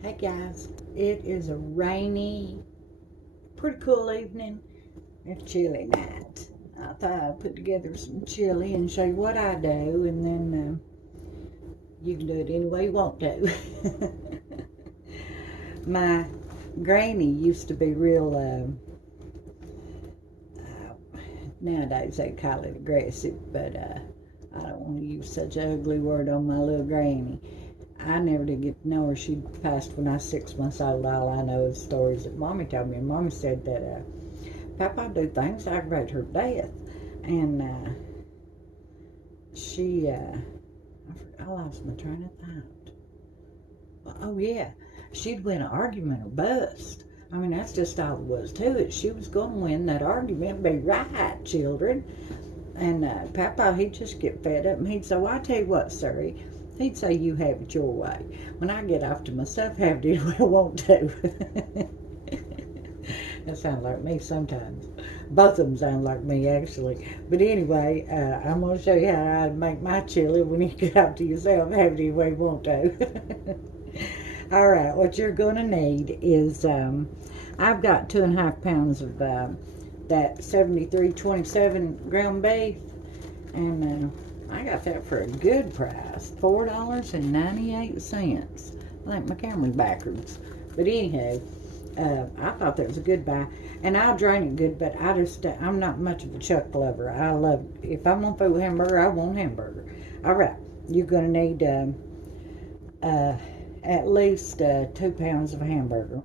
Hey guys, it is a rainy, pretty cool evening. It's chilly night. I thought I'd put together some chili and show you what I do, and then you can do it any way you want to. My granny used to be real, nowadays they call it aggressive, but I don't want to use such an ugly word on my little granny. I never did get to know her. She passed when I was 6 months old. All I know is stories that Mommy told me. And Mommy said that Papa do things that aggravate her death. And I lost my train of thought. Oh, yeah. She'd win an argument or bust. I mean, that's just all it was to it. She was going to win that argument. Be right, children. And Papa, he'd just get fed up. And he'd say, well, I tell you what, sir. He'd say, you have it your way. When I get off to myself, have it any way I want to. That sounds like me sometimes. Both of them sound like me, actually. But anyway, I'm going to show you how I make my chili when you get off to yourself, have it any way you want to. All right, what you're going to need is, I've got 2.5 pounds of that 73.27 ground beef. And I got that for a good price, $4.98. I think my camera's backwards. But anyhow, I thought that was a good buy. And I'll drain it good, but I'm not much of a chuck lover. I love, if I'm going to food hamburger, I want hamburger. All right, you're going to need at least 2 pounds of hamburger.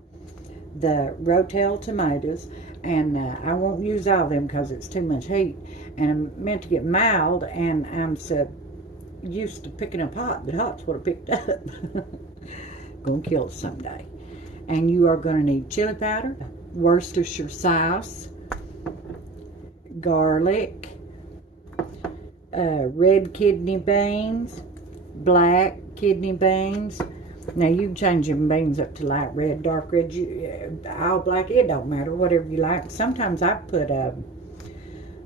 The Rotel tomatoes, and I won't use all of them because it's too much heat, and I'm meant to get mild, and I'm so used to picking up hot that hot's what I picked up. Gonna kill it someday. And you are gonna need chili powder, Worcestershire sauce, garlic, red kidney beans, black kidney beans. Now you can change your beans up to light red, dark red, all black, it don't matter, whatever you like. Sometimes I put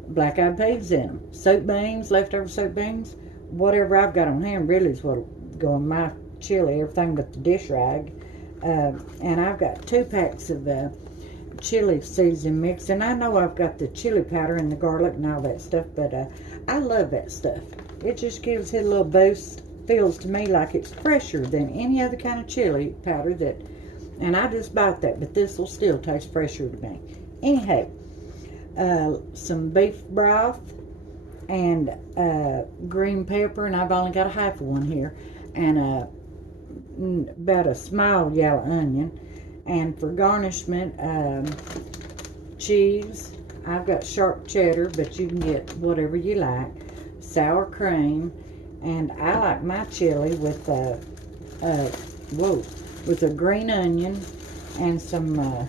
black-eyed peas in them. Soup beans, leftover soup beans, whatever I've got on hand really is what'll go in my chili, everything but the dish rag. And I've got 2 packs of chili seasoning mix, and I know I've got the chili powder and the garlic and all that stuff, but I love that stuff. It just gives it a little boost. Feels to me like it's fresher than any other kind of chili powder and I just bought that, but this will still taste fresher to me. Anyhow, some beef broth and green pepper, and I've only got a half of one here, and about a small yellow onion, and for garnishment, cheese. I've got sharp cheddar, but you can get whatever you like, sour cream. And I like my chili with with a green onion and some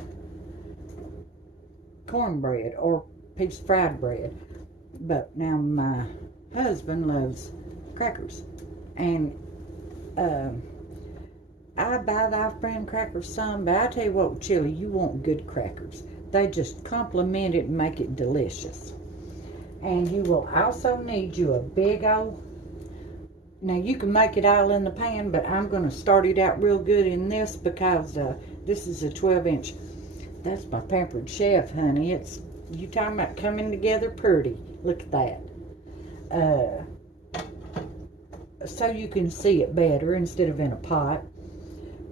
cornbread or piece of fried bread. But now my husband loves crackers, and I buy the off-brand crackers some, but I tell you what, with chili, you want good crackers. They just complement it and make it delicious. And you will also need you a big old. Now you can make it all in the pan, but I'm going to start it out real good in this because this is a 12-inch. That's my Pampered Chef, honey. It's, you talking about coming together pretty. Look at that. So you can see it better instead of in a pot.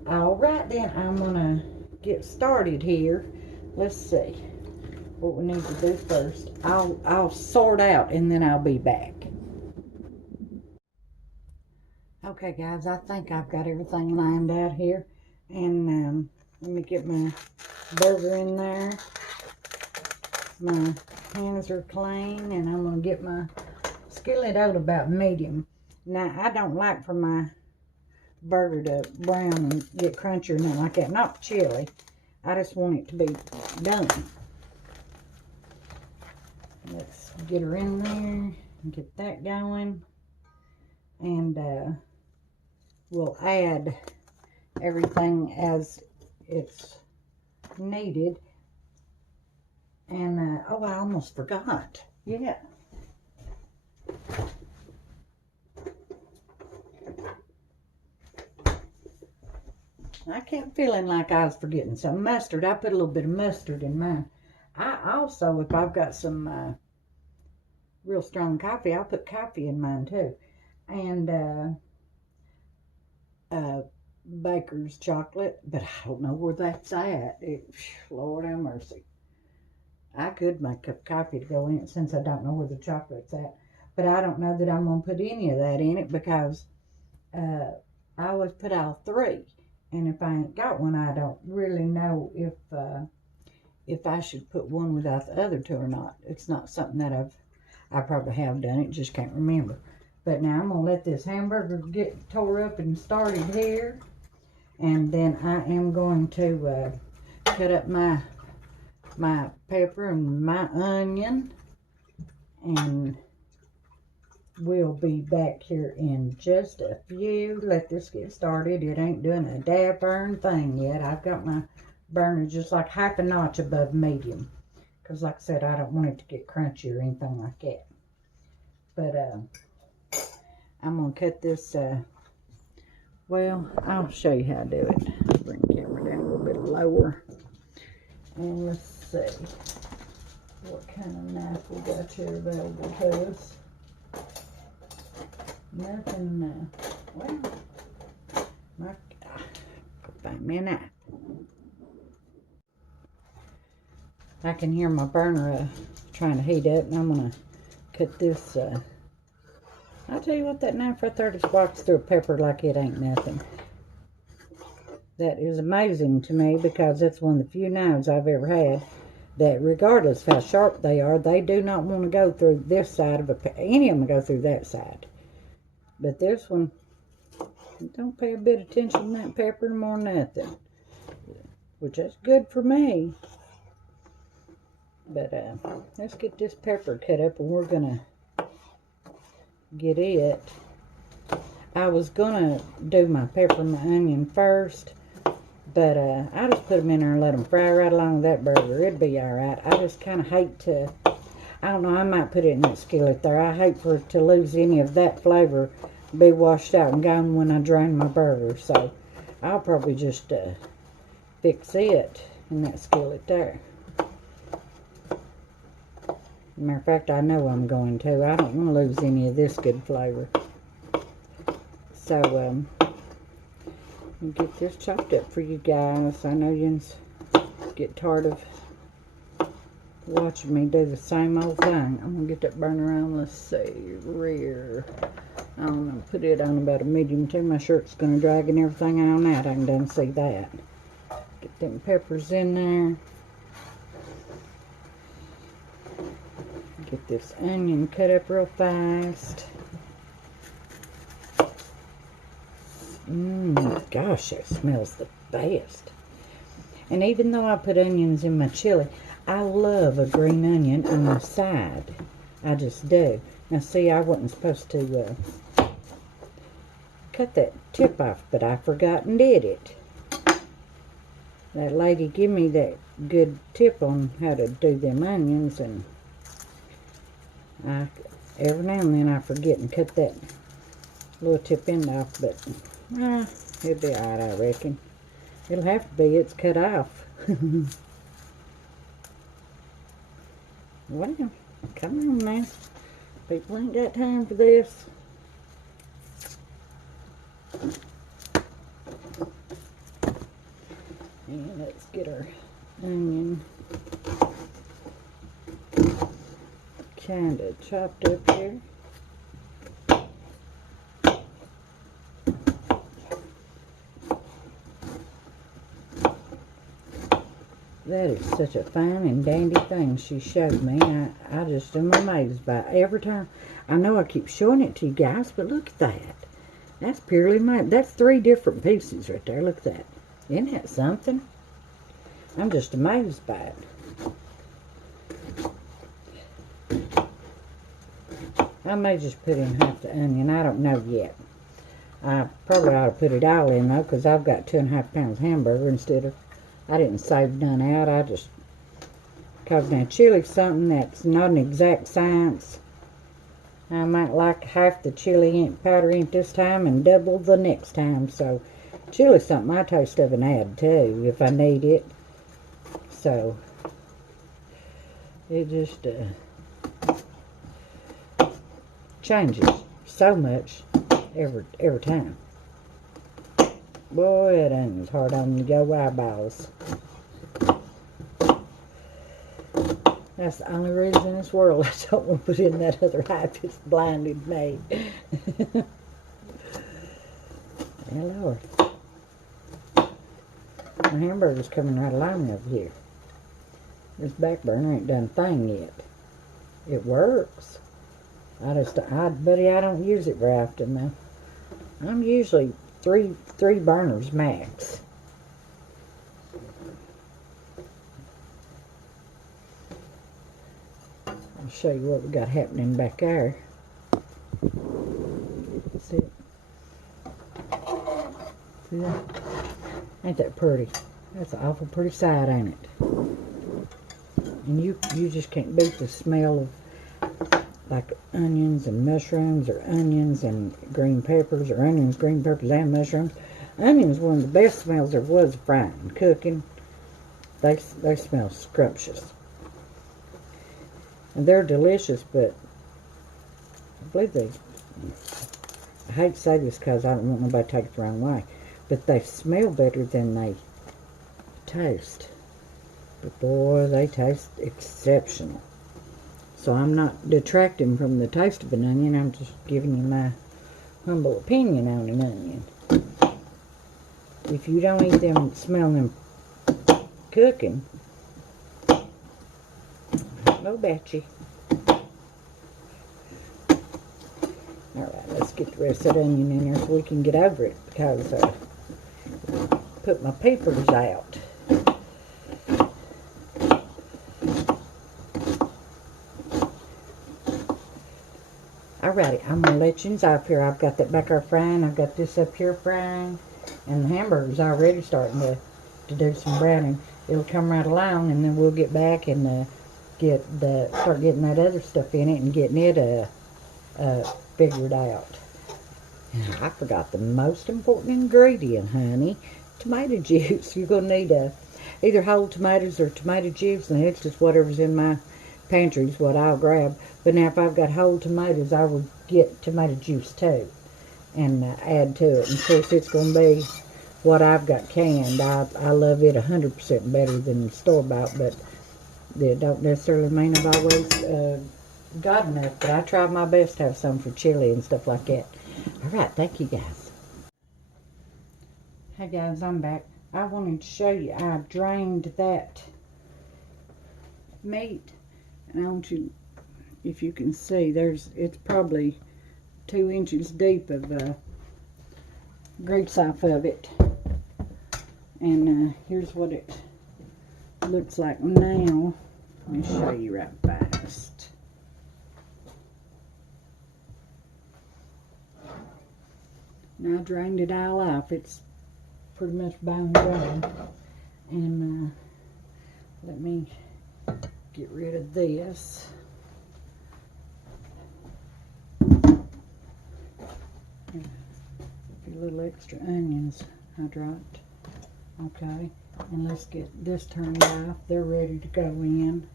All right, then I'm going to get started here. Let's see what we need to do first. I'll sort out and then I'll be back. Okay guys, I think I've got everything lined out here, and let me get my burger in there. My hands are clean, and I'm going to get my skillet out about medium. Now I don't like for my burger to brown and get crunchy or nothing like that, not chili. I just want it to be done. Let's get her in there and get that going, and we'll add everything as it's needed. And oh, I almost forgot. Yeah. I kept feeling like I was forgetting some mustard. I put a little bit of mustard in mine. I also, if I've got some real strong coffee, I'll put coffee in mine too. And baker's chocolate, but I don't know where that's at. Lord have mercy. I could make a cup of coffee to go in it since I don't know where the chocolate's at. But I don't know that I'm going to put any of that in it because I always put all three. And if I ain't got one, I don't really know if I should put one without the other two or not. It's not something that I probably have done it, just can't remember. But now I'm going to let this hamburger get tore up and started here. And then I am going to cut up my pepper and my onion. And we'll be back here in just a few. Let this get started. It ain't doing a darn thing yet. I've got my burner just like half a notch above medium. Because like I said, I don't want it to get crunchy or anything like that. But I'm going to cut this, well, I'll show you how to do it. Bring the camera down a little bit lower. And let's see what kind of knife we got here available to us. Nothing, well, go find me a knife. I can hear my burner trying to heat up, and I'm going to cut this, I'll tell you what, that knife right there just walks through a pepper like it ain't nothing. That is amazing to me because it's one of the few knives I've ever had that regardless of how sharp they are, they do not want to go through this side of a pepper. Any of them go through that side. But this one, don't pay a bit of attention to that pepper more than nothing. Which is good for me. But let's get this pepper cut up and we're going to get it. I was going to do my pepper and my onion first. But I just put them in there and let them fry right along with that burger. It'd be alright. I just kind of hate to, I don't know, I might put it in that skillet there. I hate for it to lose any of that flavor, be washed out and gone when I drain my burger. So I'll probably just fix it in that skillet there. Matter of fact, I know I'm going to. I don't want to lose any of this good flavor. So, get this chopped up for you guys. I know you get tired of watching me do the same old thing. I'm going to get that burner on. Let's see. Rear. I'm going to put it on about a medium too. My shirt's going to drag and everything on out. I can done see that. Get them peppers in there. Get this onion cut up real fast. Gosh, that smells the best. And even though I put onions in my chili, I love a green onion on the side. I just do. Now see, I wasn't supposed to cut that tip off, but I forgot and did it. That lady gave me that good tip on how to do them onions, and every now and then I forget and cut that little tip end off, but it'll be alright, I reckon. It'll have to be. It's cut off. Well, come on now. People ain't got time for this. And let's get our onion kind of chopped up here. That is such a fine and dandy thing she showed me. I just am amazed by it every time. I know I keep showing it to you guys, but look at that. That's purely mine. That's 3 different pieces right there. Look at that. Isn't that something? I'm just amazed by it. I may just put in half the onion. I don't know yet. I probably ought to put it all in though, because I've got 2.5 pounds hamburger instead of, I didn't save none out. I just, because now chili's something that's not an exact science. I might like half the chili powder in this time and double the next time. So Chili's something I taste of and add too if I need it. So it just changes so much every time. Boy, that onion's hard on your eyeballs. That's the only reason in this world I don't want to put in that other half. It's blinded me. Yeah, Lord. My hamburger's coming right along over here. This back burner ain't done a thing yet. It works. Buddy, I don't use it very often though. I'm usually three burners max. I'll show you what we got happening back there. See it? See that? Ain't that pretty? That's an awful pretty sight, ain't it? And you just can't beat the smell of like onions and mushrooms, or onions and green peppers, or onions, green peppers, and mushrooms. Onions, one of the best smells there was frying, cooking. They smell scrumptious. And they're delicious, but I believe I hate to say this because I don't want nobody to take it the wrong way, but they smell better than they taste. But boy, they taste exceptional. So I'm not detracting from the taste of an onion. I'm just giving you my humble opinion on an onion. If you don't eat them, smell them cooking, no about you. Alright, let's get the rest of that onion in there so we can get over it, because put my peppers out. Alrighty, I'm going to let you off here. I've got that back there frying. I've got this up here frying. And the hamburger's already starting to do some browning. It'll come right along, and then we'll get back and start getting that other stuff in it and getting it figured out. And I forgot the most important ingredient, honey. Tomato juice. You're going to need either whole tomatoes or tomato juice, and it's just whatever's in my pantry is what I'll grab. But now if I've got whole tomatoes, I will get tomato juice too and add to it. And of course it's going to be what I've got canned. I love it 100% better than store-bought, but it don't necessarily mean I've always got enough. But I try my best to have some for chili and stuff like that. Alright, thank you guys. Hey guys, I'm back. I wanted to show you, I drained that meat. And I want you, if you can see, it's probably 2 inches deep of grease off of it. And here's what it looks like now. Let me show you right fast. Now I drained it all off. It's pretty much bone dry. And let me get rid of this. A little extra onions I dropped. Okay, and let's get this turned off. They're ready to go in.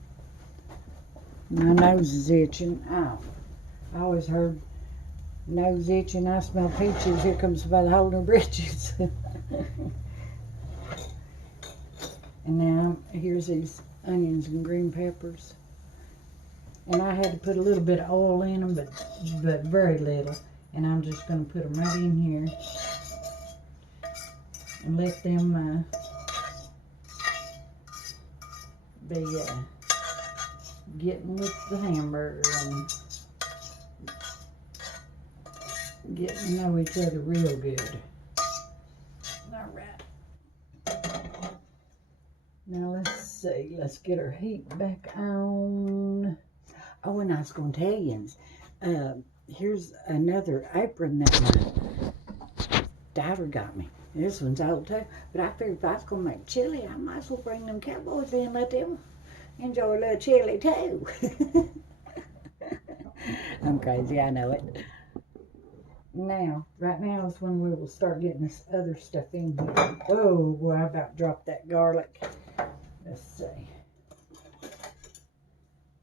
My nose is itching. Oh, I always heard nose itching. I smell peaches. Here comes by the holding her britches. And now here's these onions and green peppers. And I had to put a little bit of oil in them, but very little. And I'm just going to put them right in here and let them be getting with the hamburger and getting to know each other real good. Alright. Now let's see. Let's get our heat back on. Oh, and I was going to tell you, here's another apron that my daughter got me. This one's old too, but I figured if I was going to make chili, I might as well bring them cowboys in and let them enjoy a little chili too. I'm crazy, I know it. Now, right now is when we will start getting this other stuff in here. Oh, boy, I about dropped that garlic. Let's see.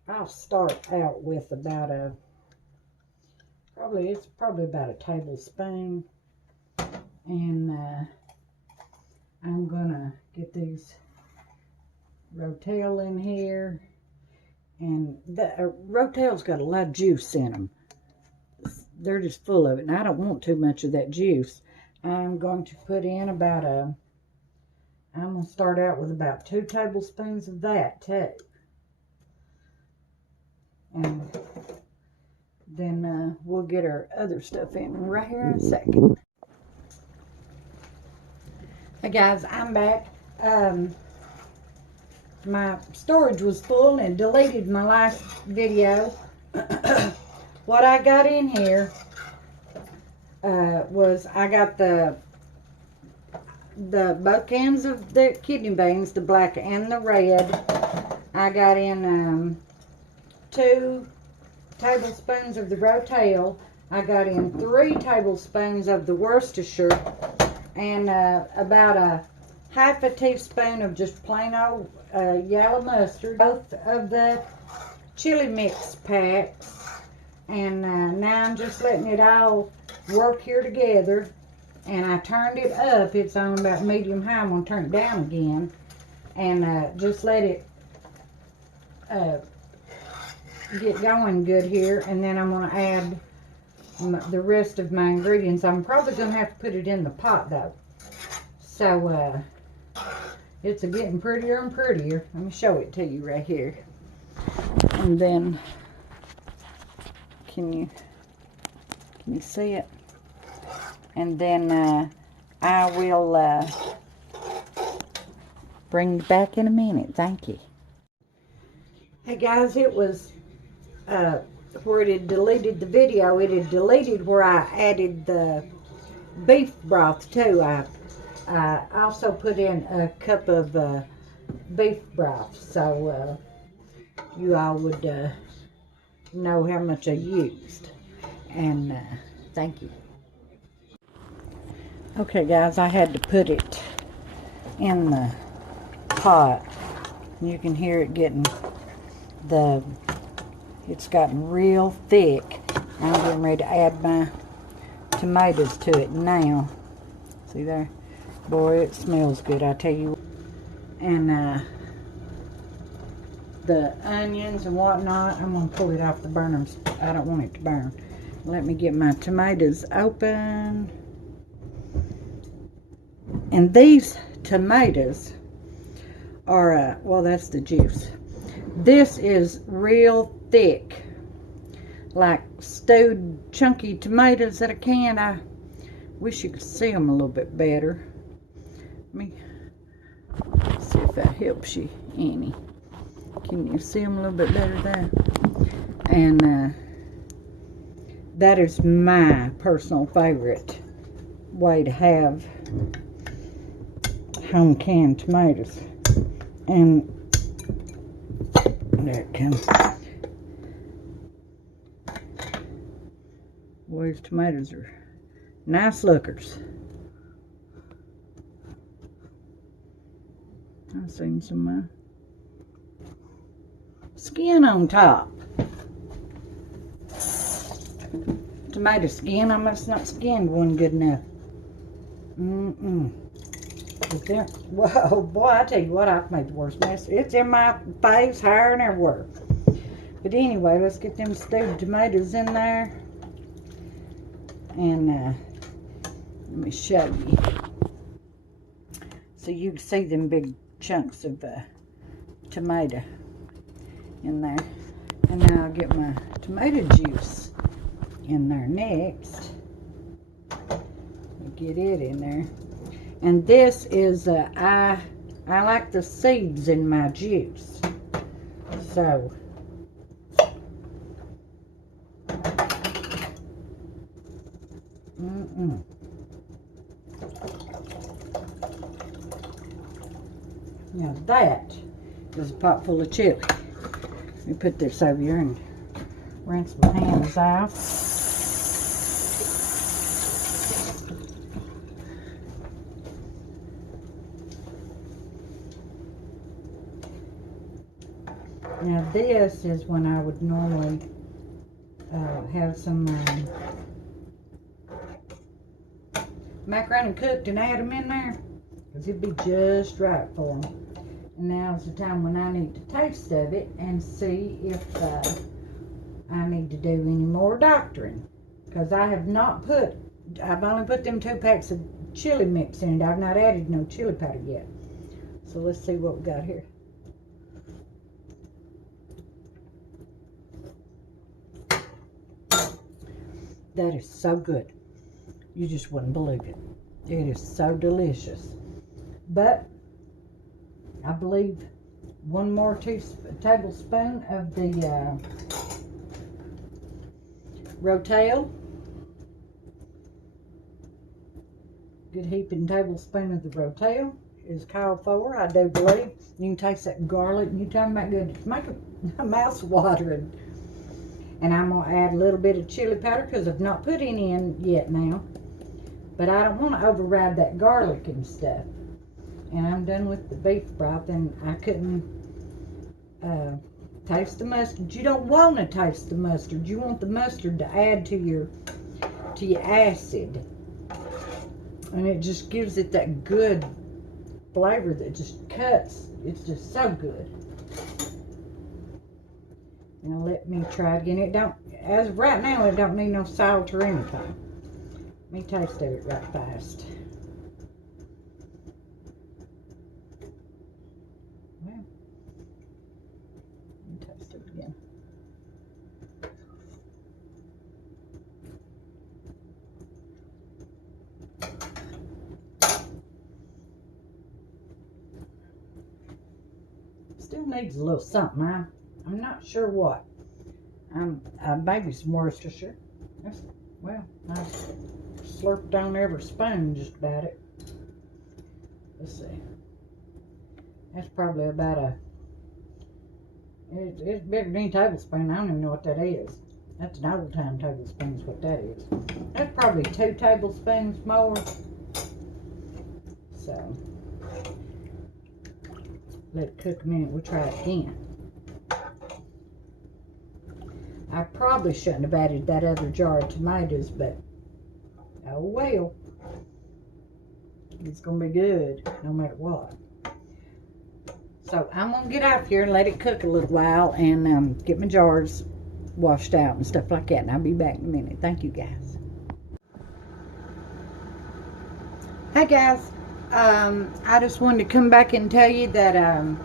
I'll start out with about it's probably about a tablespoon. And I'm gonna get these rotel in here. And the rotel's got a lot of juice in them. They're just full of it, and I don't want too much of that juice. I'm going to put in I'm going to start out with about 2 tablespoons of that too. And then we'll get our other stuff in right here in a second. Hey guys, I'm back. My storage was full and deleted my last video. What I got in here was I got the both cans of the kidney beans, the black and the red. I got in 2 tablespoons of the rotel. I got in 3 tablespoons of the Worcestershire, and about a half a teaspoon of just plain old yellow mustard. Both of the chili mix packs. And now I'm just letting it all work here together. And I turned it up. It's on about medium high. I'm going to turn it down again. And just let it get going good here. And then I'm going to add the rest of my ingredients. I'm probably going to have to put it in the pot though. So it's getting prettier and prettier. Let me show it to you right here. And then can you see it? And then I will bring you back in a minute. Thank you. Hey guys, it was where it had deleted the video. It had deleted where I added the beef broth too. I also put in a cup of beef broth, so you all would know how much I used. And thank you. Okay guys, I had to put it in the pot. You can hear it getting it's gotten real thick. I'm getting ready to add my tomatoes to it now. See there? Boy, it smells good, I tell you. And the onions and whatnot, I'm going to pull it off the burner. I don't want it to burn. Let me get my tomatoes open. And these tomatoes are, well, that's the juice. This is real thick, like stewed chunky tomatoes that I can. I wish you could see them a little bit better. Let me see if that helps you any. Can you see them a little bit better there? And that is my personal favorite way to have home canned tomatoes. And there it comes. Boy, these tomatoes are nice lookers. I've seen some skin on top. Tomato skin. I must not skinned one good enough. Whoa, boy, I tell you what, I've made the worst mess. It's in my face, hair, and everywhere. But anyway, let's get them stewed tomatoes in there. And let me show you. So you can see them big chunks of tomato in there. And now I'll get my tomato juice in there next. Get it in there. And this is I like the seeds in my juice. So now that is a pot full of chili. Let me put this over here and rinse my hands off. Now this is when I would normally have some macaroni cooked and add them in there, because it'd be just right for them. And now's the time when I need to taste of it and see if I need to do any more doctoring, because I have not put, I've only put them 2 packs of chili mix in it. I've not added no chili powder yet. So let's see what we got here. That is so good. You just wouldn't believe it. It is so delicious. But I believe 1 more tablespoon of the Rotel. Good heaping tablespoon of the Rotel is called for, I do believe. You can taste that garlic, and you're talking about good. It's making my mouth watering. And I'm going to add a little bit of chili powder, because I've not put any in yet now. But I don't want to override that garlic and stuff. And I'm done with the beef broth, and I couldn't taste the mustard. You don't want to taste the mustard. You want the mustard to add to your acid. And it just gives it that good flavor that just cuts. It's just so good. Now let me try again. It don't, as of right now, it don't need no salt or anything. Let me taste of it right fast. Well, let me taste it again. Still needs a little something. I'm not sure what. Maybe some Worcestershire. Well, I slurped down every spoon just about it. Let's see. That's probably about it's bigger than any tablespoon. I don't even know what that is. That's an old time tablespoon is what that is. That's probably 2 tablespoons more. So, let it cook a minute. We'll try it again. I probably shouldn't have added that other jar of tomatoes, but oh well. It's going to be good no matter what. So I'm going to get out here and let it cook a little while and get my jars washed out and stuff like that. And I'll be back in a minute. Thank you, guys. Hey, guys. I just wanted to come back and tell you that I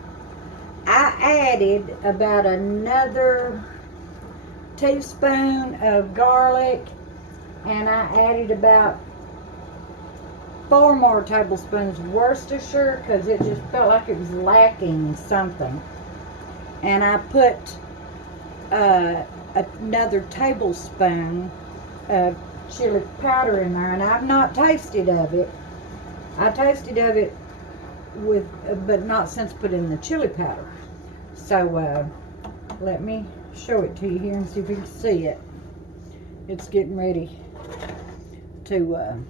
added about another teaspoon of garlic, and I added about 4 more tablespoons of Worcestershire, because it just felt like it was lacking something. And I put another tablespoon of chili powder in there, and I've not tasted of it. I tasted of it with, but not since putting the chili powder. So let me show it to you here and see if you can see it. It's getting ready to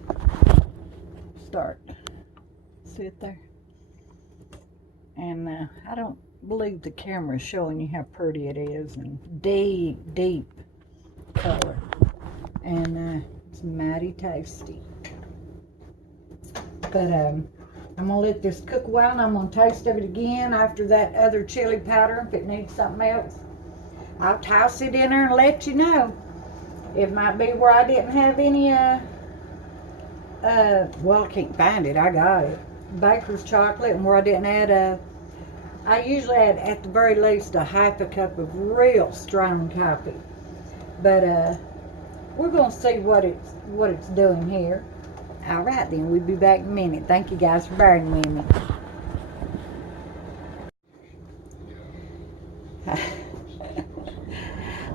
start. See it there? And I don't believe the camera is showing you how pretty it is, and deep color, and it's mighty tasty. But I'm gonna let this cook a while, and I'm gonna taste of it again after that other chili powder. If it needs something else, I'll toss it in there and let you know. It might be where I didn't have any well, I can't find it. I got it. Baker's chocolate, and where I didn't add I usually add at the very least a half a cup of real strong coffee. But we're gonna see what it's doing here. All right, then we'll be back in a minute. Thank you guys for bearing with me.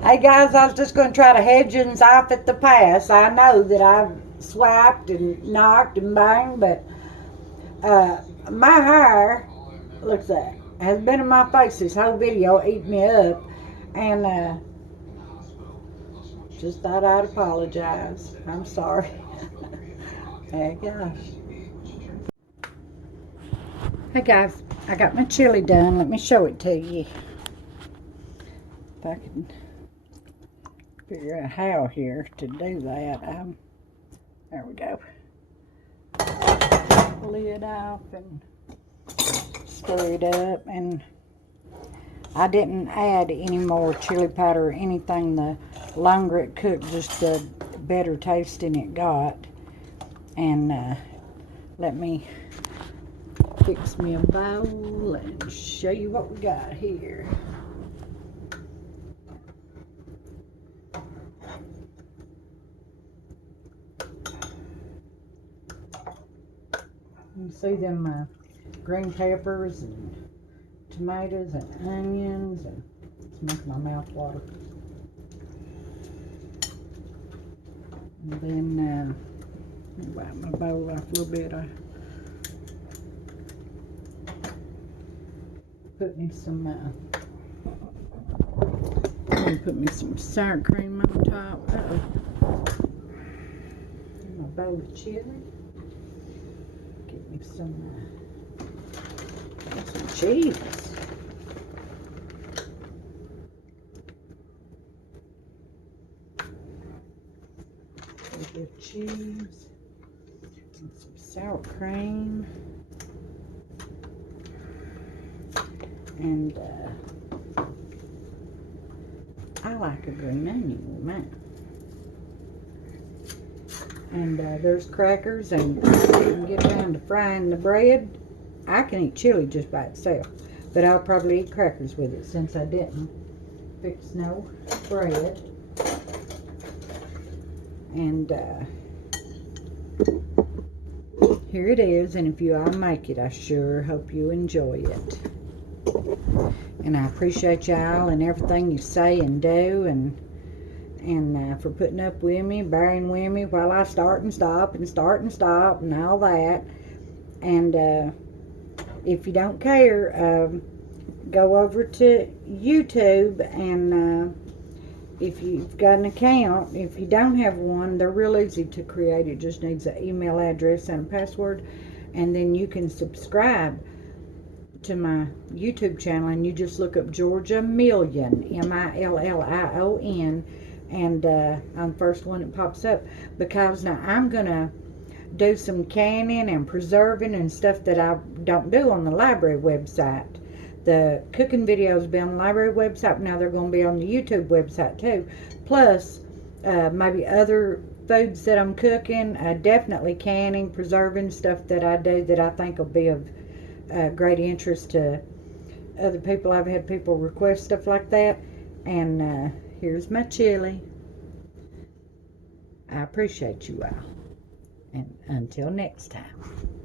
Hey guys, I was just going to try to hedge uns off at the pass. I know that I've swiped and knocked and banged, but my hair, looks like, has been in my face this whole video, eating me up, and just thought I'd apologize. I'm sorry. Hey gosh. Hey guys, I got my chili done. Let me show it to you. if I can figure out how here to do that. There we go. Lid off and stir it up. And I didn't add any more chili powder or anything. The longer it cooked, just the better tasting it got. And let me fix me a bowl and show you what we got here. You see them green peppers and tomatoes and onions, and it's making my mouth water. And then wipe my bowl off a little bit. I put me some sour cream on top. My bowl of chili. Get me some cheese. A little bit of cheese. And some sour cream. And I like a green onion with mine. And there's crackers, and you can get around to frying the bread. I can eat chili just by itself, but I'll probably eat crackers with it since I didn't fix no bread. And here it is, and if you all make it, I sure hope you enjoy it. And I appreciate y'all and everything you say and do, and for putting up with me, bearing with me while I start and stop and start and stop and all that. And if you don't care, go over to YouTube, and if you've got an account, if you don't have one, they're real easy to create. It just needs an email address and a password, and then you can subscribe to my YouTube channel, and you just look up Georgia Million, Million, and I'm the first one that pops up, because now I'm gonna do some canning and preserving and stuff that I don't do on the library website. The cooking videos be on the library website. Now they're going to be on the YouTube website too. Plus maybe other foods that I'm cooking, definitely canning, preserving, stuff that I do that I think will be of great interest to other people. I've had people request stuff like that. And here's my chili. I appreciate you all. And until next time.